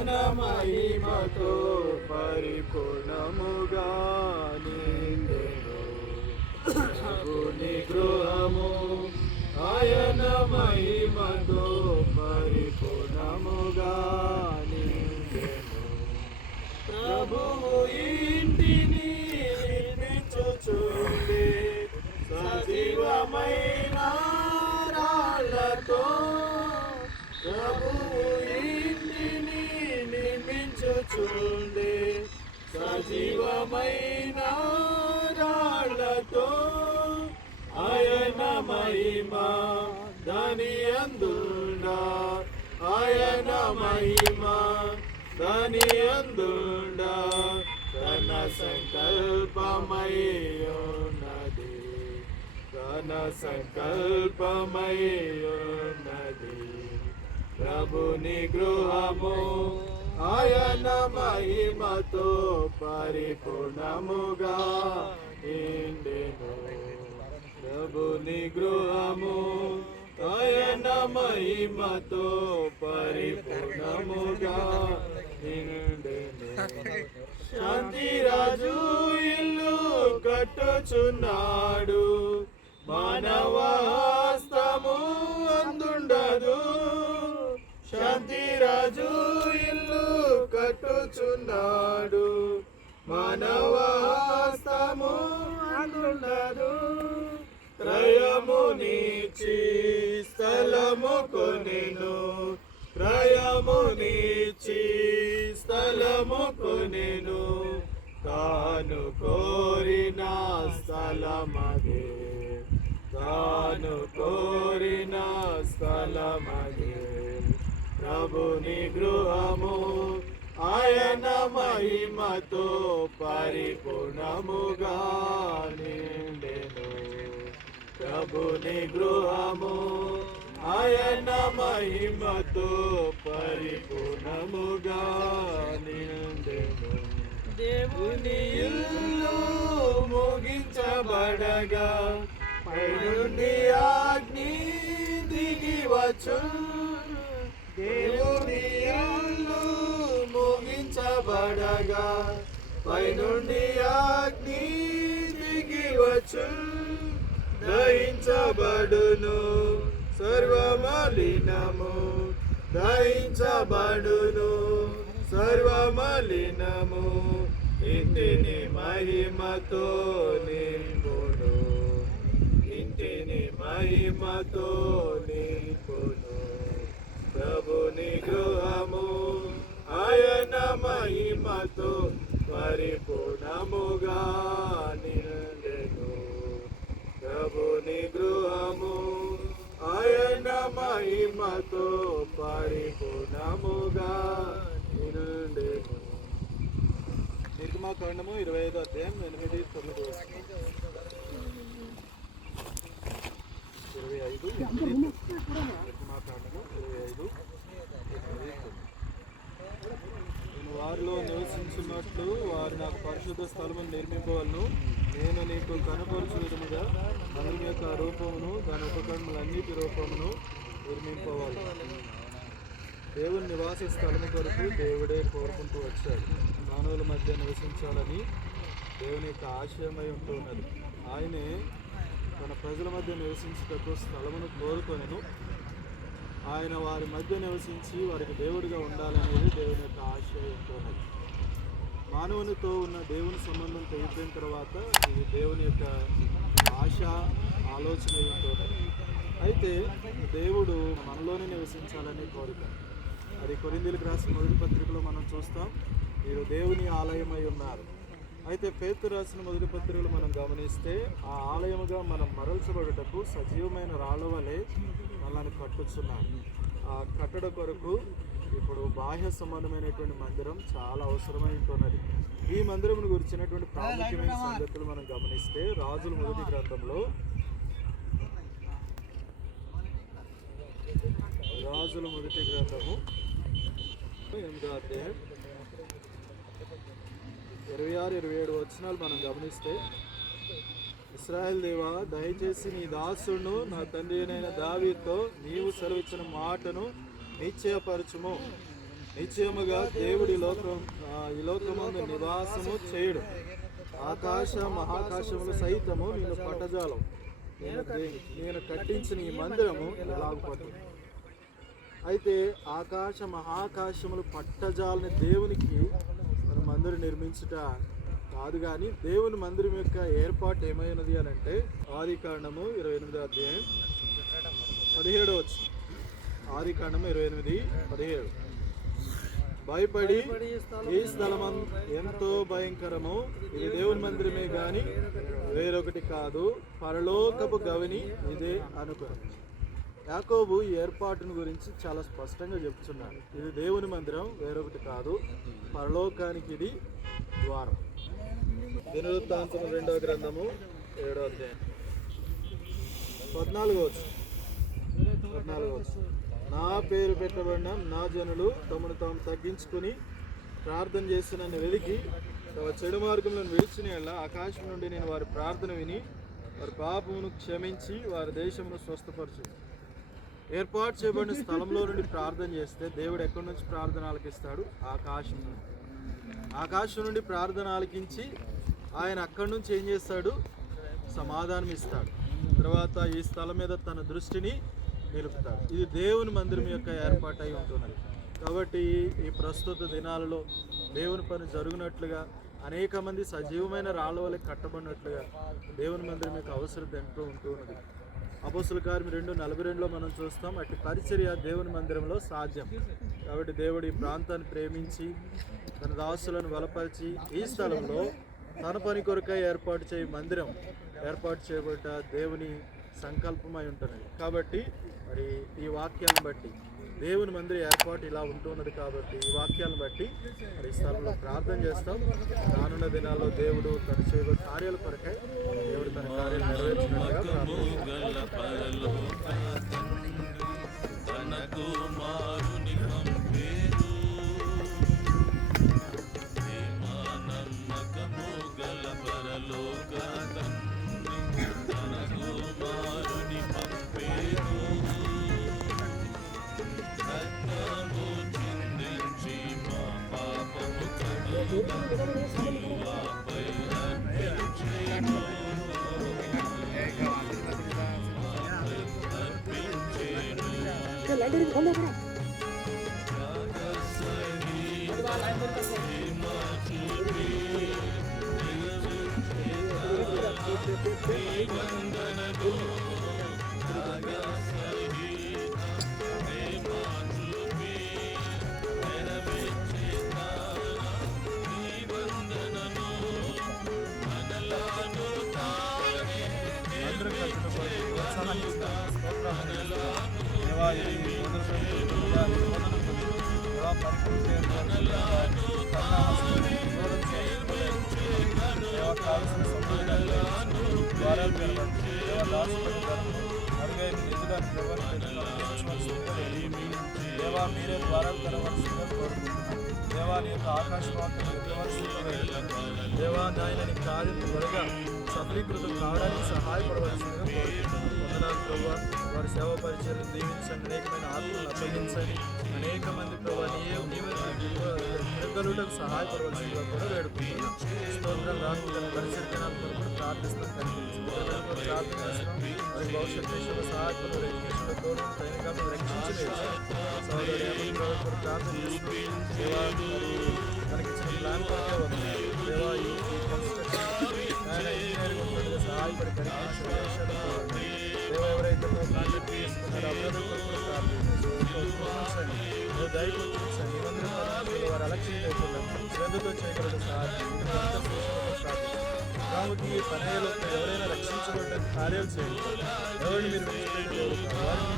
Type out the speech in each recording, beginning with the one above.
ఆయన మహిమతో పరిపూర్ణముగా నిండెను ప్రభుని గృహము. ఆయన మహిమతో పరిపూర్ణముగా నిండెను. ప్రభువు ఇంటిని నిర్మించుచుండే సజీవమైన రాళ్ళతో. ప్రభువు ఇంటిని నిర్మించుచుండే సజీవమైన రాళ్ళతో. ఆయన మహిమ దాని అందుండా, ఆయన మహిమ దాని అందుండా తన సంకల్పమై ఉన్నది, తన సంకల్పమై ఉన్నది. ప్రభుని గృహము ఆయన మహిమతో పరిపూర్ణముగా నిండెను. ప్రభుని గృహము ఆయన మహిమతో పరిపూర్ణముగా నిండెను. శాంతిరాజు ఇల్లు కట్టుచున్నాడు, మానవ హస్తము అందుండదు. శాంతిరాజు ఇల్లు కట్టుచున్నాడు, మానవ హస్తము అందుండదు. త్రయమునిచ్చి స్థలము కొనెను, త్రయమునిచ్చి స్థలము కొనెను. తాను కోరిన స్థలమదే, తాను కోరిన స్థలమదే. ప్రభుని గృహము ఆయన మహిమతో పరిపూర్ణముగా నిండెను. ప్రభుని గృహము ఆయన మహిమతో పరిపూర్ణముగా నిండెను. దేవుని ఇల్లు ముగించబడగా పైనుండి అగ్ని దిగి వచ్చును. దేవుని ఇల్లు ముగించబడగా పైనుండి అగ్ని దిగి వచ్చును. దహించబడును సర్వమలినము, దహించబడును సర్వమలినము. ఇంటిని మహిమతో నింపును, ఇంటిని మహిమతో నింపును. ప్రభుని గృహము ఆయన మహిమతో పరిపూర్ణముగా నిండెను. ప్రభుని గృహము ఆయన మహిమతో పరిపూర్ణముగా నిండెను. నిర్గమకాండము 25వ అధ్యాయం 8-9 నిర్గమకాండము 25:8. నేను వారిలో నివసించున్నట్లు వారు నాకు పరిశుద్ధ స్థలమును నిర్మింపవలను. నేను నీకు కనపరచు విధముగా మందిరం యొక్క రూపమును దాని ఉపకరణములన్నిటి రూపమును నిర్మింపవాలి. దేవుని నివాస స్థలము కొరకు దేవుడే కోరుకుంటూ వచ్చాడు. మానవుల మధ్య నివసించాలని దేవుని యొక్క ఆశయమై ఉంటున్నది. ఆయనే తన ప్రజల మధ్య నివసించుటకు స్థలమును కోరుకొనెను. ఆయన వారి మధ్య నివసించి వారికి దేవుడిగా ఉండాలనేది దేవుని యొక్క ఆశయం ఉంటున్నది. మానవునితో ఉన్న దేవుని సంబంధం తెగిపోయిన తర్వాత ఇది దేవుని యొక్క ఆశ ఆలోచన ఉంటున్నది. అయితే దేవుడు మనలోనే నివసించాలనే కోరిక. అది కొరింథీయులకు రాసిన మొదటి పత్రికలో మనం చూస్తాం, మీరు దేవుని ఆలయమై ఉన్నారు. అయితే పేతురు రాసిన మొదటి పత్రికలు మనం గమనిస్తే ఆ ఆలయముగా మనం మరల్చబడుటకు సజీవమైన రాళ్ళ వలె మనల్ని కట్టుచున్నాం. ఆ కట్టడ కొరకు ఇప్పుడు బాహ్య సంబంధమైనటువంటి మందిరం చాలా అవసరమై ఉంటున్నది. ఈ మందిరమును గురించినటువంటి ప్రాముఖ్యమైన సంగతులు మనం గమనిస్తే రాజుల మొదటి గ్రంథంలో 8వ అధ్యాయం 26-27 వచనాలు మనం గమనిస్తే, ఇశ్రాయేలు దేవా, దయచేసి నీ దాసుడును నా తండ్రి అయిన దావీదుతో నీవు సెలవిచ్చిన మాటను నిశ్చయపరచుము. నిశ్చయముగా దేవుడి ఈ లోకమందు నివాసము చేయుడు. ఆకాశ మహాకాశములు సైతము నేను పట్టజాలం. నేను కట్టించిన ఈ మందిరము ఎలాగపడుతుంది. అయితే ఆకాశ మహాకాశములు పట్టజాలని దేవునికి మన మందిరం నిర్మించుట కాదు, కానీ దేవుని మందిరం యొక్క ఏర్పాటు ఏమైనది అని అంటే ఆదికాండము 28వ అధ్యాయం 17వ వచనం. ఆదికాండము 28:17. భయపడి ఈ స్థలం ఎంతో భయంకరము, ఇది దేవుని మందిరమే గాని వేరొకటి కాదు, పరలోకపు గవిని ఇదే అనుకో. యాకోబు ఈ ఏర్పాటును గురించి చాలా స్పష్టంగా చెప్తున్నాడు. ఇది దేవుని మందిరం, వేరొకటి కాదు, పరలోకానికి ఇది ద్వారం. దినవృత్తాంతము 2వ గ్రంథము 7వ అధ్యాయం 14వ వచనం. నా పేరు పెట్టబడిన నా జనులు తమను తాము తగ్గించుకుని ప్రార్థన చేసి నన్ను వెలికి తమ చెడు మార్గంలో విడిచిన యెడల ఆకాశం నుండి నేను వారి ప్రార్థన విని వారి పాపమును క్షమించి వారి దేశమును స్వస్థపరచు. ఏర్పాటు చేయబడిన స్థలంలో నుండి ప్రార్థన చేస్తే దేవుడు ఎక్కడి నుంచి ప్రార్థన ఆలకిస్తాడు? ఆకాశం నుండి. ఆకాశం నుండి ప్రార్థన ఆలకించి ఆయన అక్కడి నుంచి ఏం చేస్తాడు? సమాధానం ఇస్తాడు. తర్వాత ఈ స్థలం మీద తన దృష్టిని నిలుపుతాడు. ఇది దేవుని మందిరం యొక్క ఏర్పాటు అయి ఉంటున్నది. కాబట్టి ఈ ప్రస్తుత దినాలలో దేవుని పని జరుగునట్లుగా అనేక మంది సజీవమైన రాళ్ళ వల్ల కట్టబడినట్లుగా దేవుని మందిరం యొక్క అవసరం ఎంతో ఉంటున్నది. అపోస్తుల కార్యం 2:42లో మనం చూస్తాం, అట్టి పరిచర్య దేవుని మందిరంలో సాధ్యం. కాబట్టి దేవుడు ఈ ప్రాంతాన్ని ప్రేమించి తన దాసులను బలపరిచి ఈ స్థలంలో తన పని కొరకై ఏర్పాటు చేయ మందిరం ఏర్పాటు చేయబడ్డ దేవుని సంకల్పమై ఉంటున్నది. కాబట్టి మరి ఈ వాక్యాలను బట్టి దేవుని మందిర ఏర్పాటు ఇలా ఉంటున్నది. కాబట్టి ఈ వాక్యాలను బట్టి మరి ఈ స్థలంలో ప్రార్థన చేస్తాం. రానున్న దినాల్లో దేవుడు తన చేయబో కార్యాల కొరకై దేవుడు తన కార్యాలు నెరవేర్చినట్లుగా దేవా మీరే ద్వారాలు తెరవలసిందిగా కోరుకుంటున్నాను. దేవాని యొక్క ఆకాశవాక్యం దేవా నాయన కార్యం త్వరగా సఫలీకృతం కావడానికి సహాయపడవలసిందిగా కోరుకుంటున్నాను. వందనాలు ప్రభువా, వారి సేవ పరిచయం దీవించండి, అనేకమైన ఆత్మలను అప్పగించండి, అనేక మంది ప్రభావ తిరగలుటకు సహాయపడవలసిందిగా కూడా వేడుకుంటున్నాం. స్తోత్రం రాకుండా పరిచర్యనాలు కొరకు ప్రార్థిస్తాం. కనిపించింది ప్రార్థన చేస్తాం. మరి భవిష్యత్ దేశంలో సహాయపడ ఎడ్యుకేషన్లో తోడు సైనికాలను రక్షించలేదు సోదరుడు ఏమని కొరకు ప్రార్థన చేస్తున్నాం. దేవా మనకిచ్చిన ప్లాన్ కొరకే ఉంది. దేవా ఈ కన్స్ట్రక్షన్ ఆయన ఇంజనీరింగ్ ఉన్నట్టుగా సహాయపడి కనిపించిన దేవ ఎవరైతే కాంటాక్ట్ చేసుకున్నారో అభివృద్ధి కొరకు ప్రార్థించండి. దయచేసి వారు అలక్ష్యం లేకుండా శ్రద్ధతో చేయగలరు సహాయం. కాబట్టి ఈ పనేలో ఎవరైనా రక్షించబడ్డ కార్యాలు చేయండి. ఎవరిని మీరు రక్షించలేదు వారిని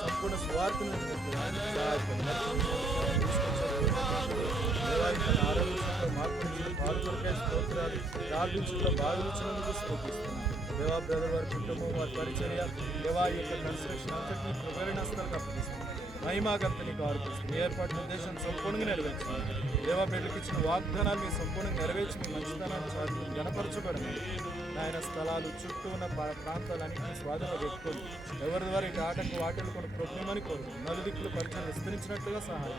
సంపూర్ణ స్వార్థను ఆరోగ్యంలో మార్పు పాలు కొరకే స్తోత్రాలు ప్రార్థించడంలో భావించినందుకు స్తోత్రిస్తున్నాను. దేవా బ్రదర్ వారి కుటుంబం వారి పరిచర్య దేవా యొక్క కన్స్ట్రక్షన్ అంతటినీ కృపణ హస్తాలకు అప్పగిస్తున్నాను. మహిమాగంత నీకు ఆరోపిస్తుంది. మీ ఏర్పాటు ఉద్దేశాన్ని సంపూర్ణంగా నెరవేర్చండి. దేవా బిడ్డలకు ఇచ్చిన వాగ్దానాలు మీ సంపూర్ణంగా నెరవేర్చి మీ మంచితనాన్ని చాటు గణపరచబడండి. ఆయన స్థలాలు చుట్టూ ఉన్న ప్రాంతాలన్నింటినీ స్వాధీనంలో పెట్టుకోండి. ఎవరి ద్వారా ఇటు ఆటకు వాటిలు కూడా ప్రభుత్వమని కోరుతుంది. నలుదిక్కులు పరిచయం విస్తరించినట్లుగా సహాయం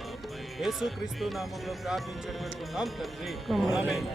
యేసు క్రీస్తు నామంలో ప్రార్థించడం పెడుతున్నాం తండ్రి. ఆమేన్.